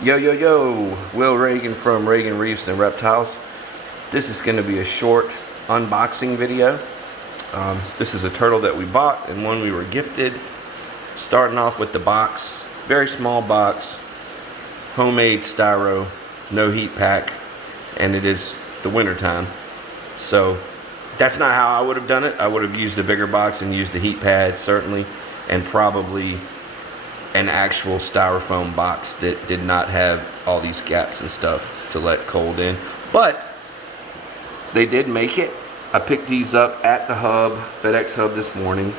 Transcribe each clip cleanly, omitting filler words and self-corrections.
Yo, yo, yo, Will Reagan from Reagan Reefs and Reptiles. This is going to be a short unboxing video. This is a turtle that we bought and one we were gifted. Starting off with the box, very small box, homemade styro, no heat pack, and it is the winter time. So that's not how I would have done it. I would have used a bigger box and used the heat pad certainly, and probably an actual styrofoam box that did not have all these gaps and stuff to let cold in. But they did make it. I picked these up at the hub, FedEx hub this morning.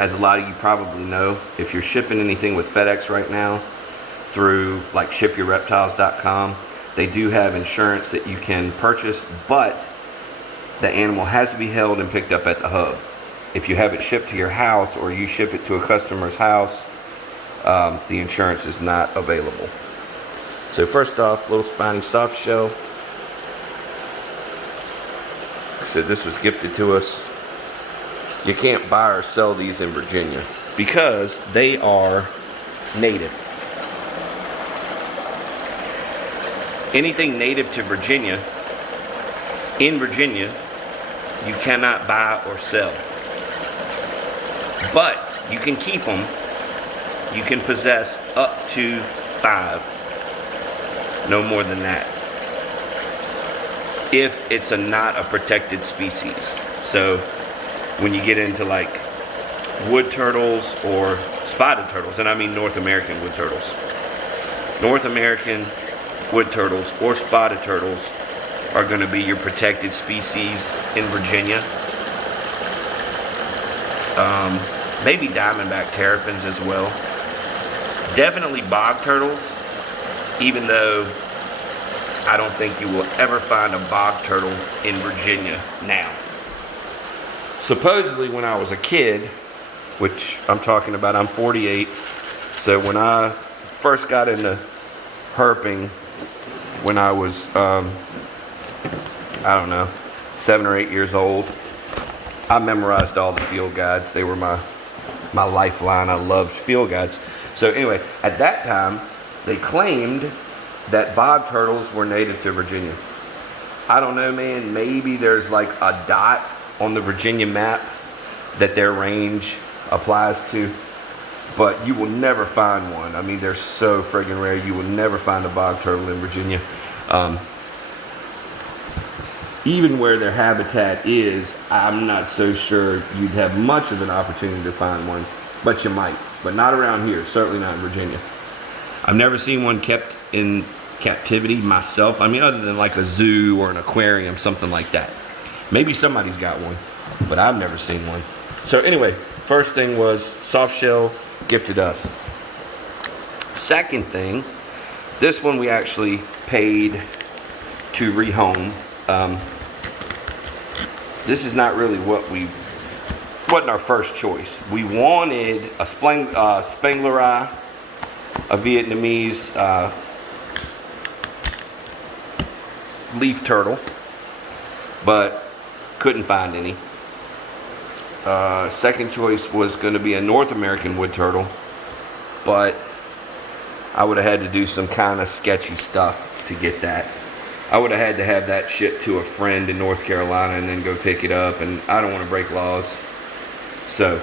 As a lot of you probably know, if you're shipping anything with FedEx right now through like shipyourreptiles.com, they do have insurance that you can purchase, but the animal has to be held and picked up at the hub. If you have it shipped to your house or you ship it to a customer's house, the insurance is not available. So first off, little spiny soft shell. Like I said, this was gifted to us. You can't buy or sell these in Virginia because they are native. Anything native to Virginia, in Virginia, you cannot buy or sell. But you can keep them. You can possess up to 5. No more than that. If it's not a protected species. So when you get into like wood turtles or spotted turtles, and I mean North American wood turtles. North American wood turtles or spotted turtles are going to be your protected species in Virginia. Maybe diamondback terrapins as well. Definitely bog turtles, even though I don't think you will ever find a bog turtle in Virginia now. Supposedly when I was a kid, which I'm talking about, I'm 48, so when I first got into herping, when I was, I don't know, 7 or 8 years old, I memorized all the field guides. They were my lifeline. I loved field guides. So anyway, at that time, they claimed that bog turtles were native to Virginia. I don't know, man. Maybe there's like a dot on the Virginia map that their range applies to, but you will never find one. I mean, they're so friggin' rare. You will never find a bog turtle in Virginia. Even where their habitat is, I'm not so sure you'd have much of an opportunity to find one, but you might. But not around here, certainly not in Virginia. I've never seen one kept in captivity myself. I mean, other than like a zoo or an aquarium, something like that. Maybe somebody's got one, but I've never seen one. So anyway, first thing was soft shell gifted us. Second thing, this one we actually paid to rehome. This is not really wasn't our first choice. We wanted a Spengleri, a Vietnamese leaf turtle, but couldn't find any. Second choice was going to be a North American wood turtle, but I would have had to do some kind of sketchy stuff to get that. I would have had to have that shipped to a friend in North Carolina and then go pick it up, and I don't want to break laws. So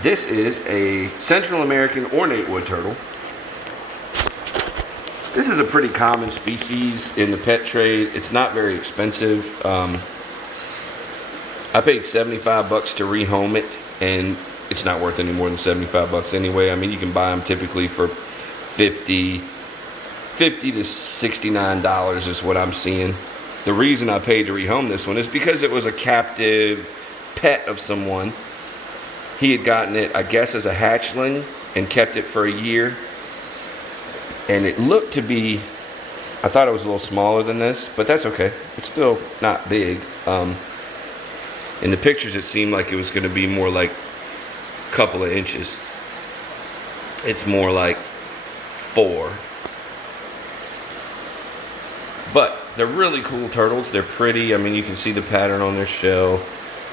this is a Central American ornate wood turtle. This is a pretty common species in the pet trade. It's not very expensive. I paid $75 to rehome it, and it's not worth any more than $75 anyway. I mean, you can buy them typically for $50 to $69 is what I'm seeing. The reason I paid to rehome this one is because it was a captive pet of someone. He had gotten it, I guess, as a hatchling and kept it for a year. And it looked to be, I thought it was a little smaller than this, but that's okay. It's still not big. In the pictures, it seemed like it was going to be more like a couple of inches. It's more like 4. But they're really cool turtles. They're pretty. I mean, you can see the pattern on their shell.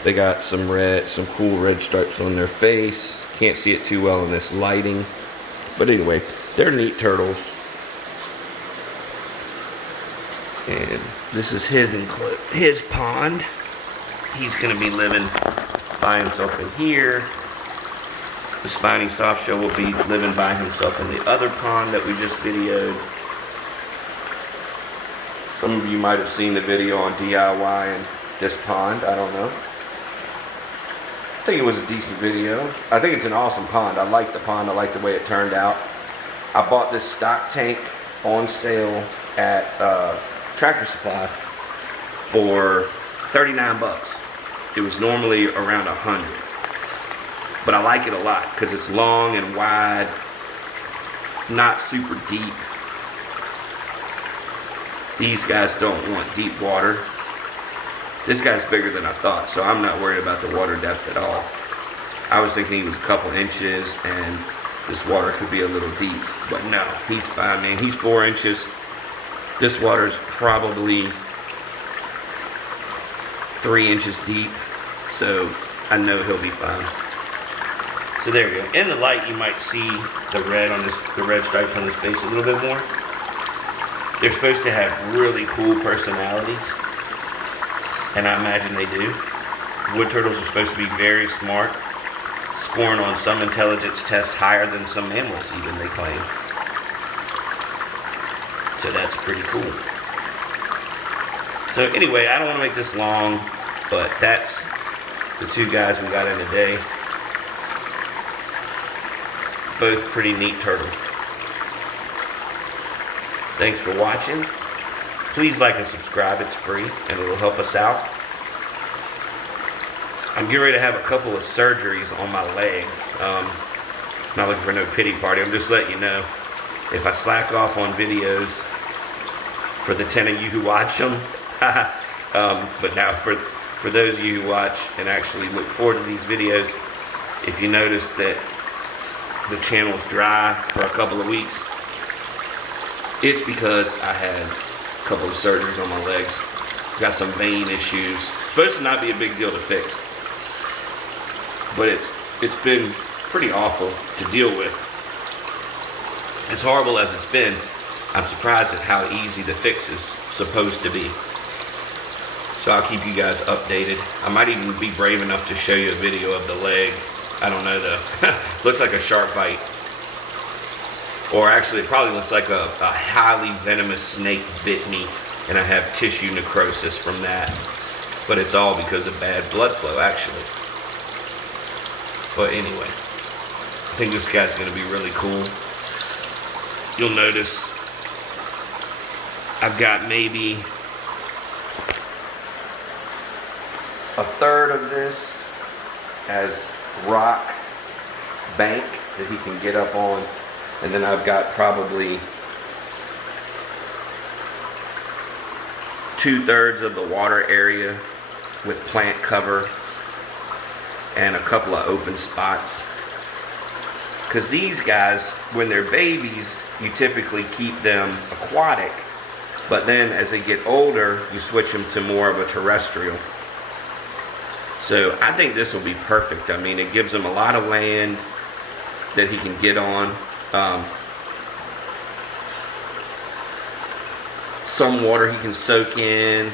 They got some cool red stripes on their face. Can't see it too well in this lighting. But anyway, they're neat turtles. And this is his pond. He's going to be living by himself in here. The spiny softshell will be living by himself in the other pond that we just videoed. Some of you might have seen the video on DIY in this pond. I don't know. I think it was a decent video. I think it's an awesome pond. I like the pond. I like the way it turned out. I bought this stock tank on sale at Tractor Supply for 39 bucks. It was normally around 100. But I like it a lot because it's long and wide, not super deep. These guys don't want deep water. This guy's bigger than I thought, so I'm not worried about the water depth at all. I was thinking he was a couple inches and this water could be a little deep, but no, he's fine, man. He's 4 inches. This water is probably 3 inches deep, so I know he'll be fine. So there you go. In the light, you might see the red stripes on his face a little bit more. They're supposed to have really cool personalities, and I imagine they do. Wood turtles are supposed to be very smart, scoring on some intelligence tests higher than some mammals even, they claim. So that's pretty cool. So anyway, I don't want to make this long, but that's the two guys we got in today. Both pretty neat turtles. Thanks for watching. Please like and subscribe. It's free and it'll help us out. I'm getting ready to have a couple of surgeries on my legs. Not looking for no pity party. I'm just letting you know if I slack off on videos for the 10 of you who watch them. But now for those of you who watch and actually look forward to these videos, if you notice that the channel's dry for a couple of weeks, it's because I had a couple of surgeries on my legs. Got some vein issues. Supposed to not be a big deal to fix, but it's been pretty awful to deal with. As horrible as it's been, I'm surprised at how easy the fix is supposed to be. So I'll keep you guys updated. I might even be brave enough to show you a video of the leg. I don't know though. Looks like a shark bite. Or actually, it probably looks like a highly venomous snake bit me, and I have tissue necrosis from that. But it's all because of bad blood flow, actually. But anyway, I think this guy's going to be really cool. You'll notice I've got maybe a third of this as rock bank that he can get up on. And then I've got probably 2/3 of the water area with plant cover and a couple of open spots. Because these guys, when they're babies, you typically keep them aquatic, but then as they get older, you switch them to more of a terrestrial. So I think this will be perfect. I mean, it gives him a lot of land that he can get on. Some water he can soak in,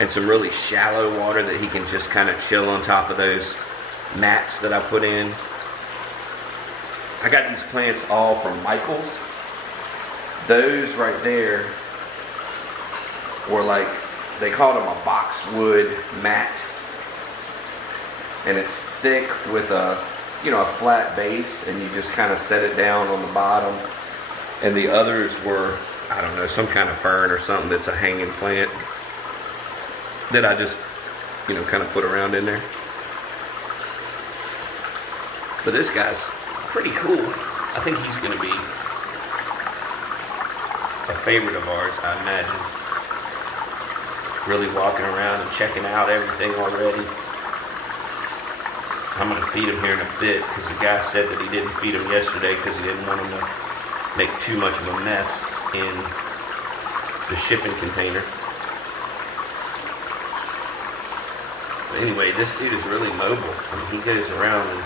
and some really shallow water that he can just kind of chill on top of those mats that I put in. I got these plants all from Michael's. Those right there were like, they called them a boxwood mat, and it's thick with a flat base, and you just kind of set it down on the bottom. And the others were, I don't know, some kind of fern or something that's a hanging plant that I just, kind of put around in there. But this guy's pretty cool. I think he's going to be a favorite of ours, I imagine. Really walking around and checking out everything already. I'm going to feed him here in a bit because the guy said that he didn't feed him yesterday because he didn't want him to make too much of a mess in the shipping container. But anyway, this dude is really mobile. I mean, he goes around and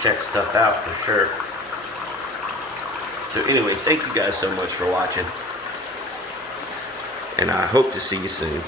checks stuff out for sure. So anyway, thank you guys so much for watching. And I hope to see you soon.